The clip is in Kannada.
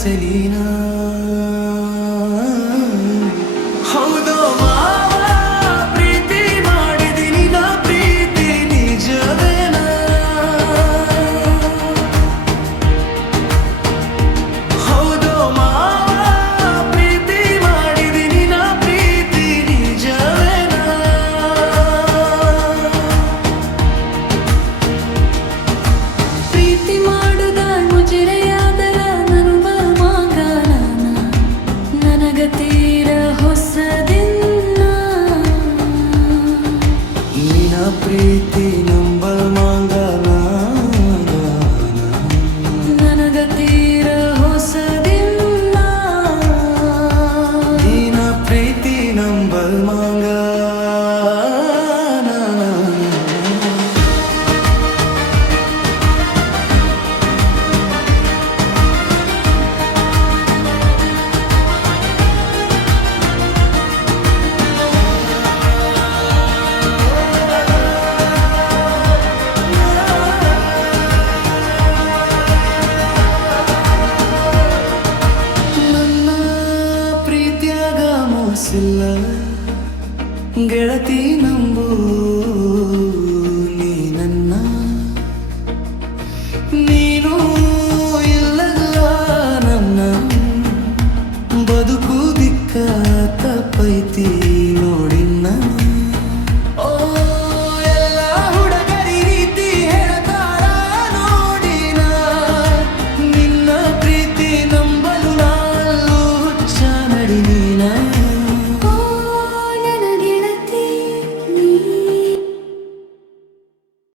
ಸೆಲೀನಾ ಹೌದೋ ಮಾವ ಪ್ರೀತಿ ಮಾಡಿದಿನಿ ನಾ ಪ್ರೀತಿ ನಿಜವೇನಾ ಹೌದೋ ಮಾವ ಪ್ರೀತಿ ಮಾಡಿದಿನಿ ನಾ ಪ್ರೀತಿ ನಿಜವೇನಾ ಪ್ರೀತಿ ಮಾಡುದ ಮುಜರೆಯಾದರ ನನುವ ಮಾಂಗಾನ ನನಗ ತೀರ ಹೊಸದಿನ್ನ ನಿನ ಪ್ರೀತಿ ನಂಬಲ್ ಮಾಂಗಲ ನನಗ ತೀರ ಹೊಸದಿನ್ನ ನಿನ ಪ್ರೀತಿ ನಂಬಲ್ ಮಾಂಗ ಗೆಳತಿ ನಂಬು